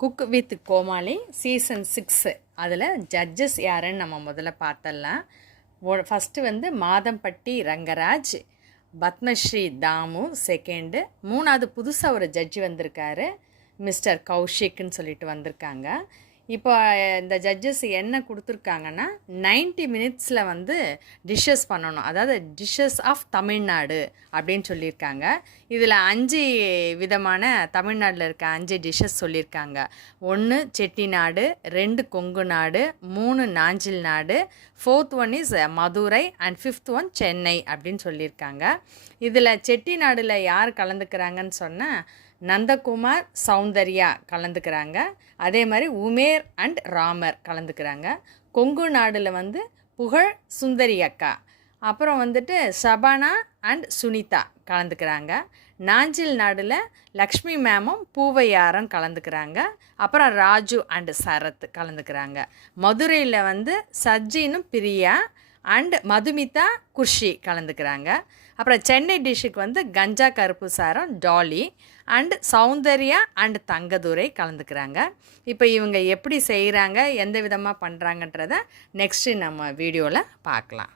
Cook with Comali season 6 அதில் judges யாருன்னு நம்ம முதல்ல பார்த்தரலாம். ஃபஸ்ட்டு வந்து மாதம்பட்டி ரங்கராஜ், பத்மஸ்ரீ தாமு செகண்டு, மூணாவது புதுசாக ஒரு ஜட்ஜி வந்திருக்காரு, மிஸ்டர் கௌஷிக்னு சொல்லிட்டு வந்திருக்காங்க. இப்போ இந்த ஜட்ஜஸ் என்ன கொடுத்துருக்காங்கன்னா 90 மினிட்ஸில் வந்து டிஷ்ஷஸ் பண்ணணும், அதாவது டிஷ்ஷஸ் ஆஃப் தமிழ்நாடு அப்படின்னு சொல்லியிருக்காங்க. இதில் 5 விதமான தமிழ்நாட்டில் இருக்க 5 டிஷ்ஷஸ் சொல்லியிருக்காங்க. 1 செட்டிநாடு, 2 கொங்கு நாடு, 3 நாஞ்சில் நாடு, 4th one is Madurai and 5th one Chennai அப்படின்னு சொல்லியிருக்காங்க. இதில் செட்டிநாடில் யார் கலந்துக்கிறாங்கன்னு சொன்னால் நந்தகுமார், சௌந்தர்யா கலந்துக்கிறாங்க. அதே மாதிரி உமேர் அண்ட் ராமர் கலந்துக்கிறாங்க. கொங்கு நாடில் வந்து புகழ், சுந்தரி அக்கா, அப்புறம் வந்துட்டு சபானா அண்ட் சுனிதா கலந்துக்கிறாங்க. நாஞ்சில் நாடில் லக்ஷ்மி மேமும் பூவையாரும் கலந்துக்கிறாங்க. அப்புறம் ராஜு அண்ட் சரத் கலந்துக்கிறாங்க. மதுரையில் வந்து சஜ்ஜினும் பிரியா அண்ட் மதுமிதா குர்ஷி கலந்துக்கிறாங்க. அப்புறம் சென்னை டிஷ்ஷுக்கு வந்து கஞ்சா கருப்பு சாரம் டாலி அண்ட் சௌந்தர்யா அண்ட் தங்கதுரை கலந்துக்கிறாங்க. இப்போ இவங்க எப்படி செய்கிறாங்க, எந்த விதமாக பண்ணுறாங்கன்றத நெக்ஸ்ட்டு நம்ம வீடியோவில் பார்க்கலாம்.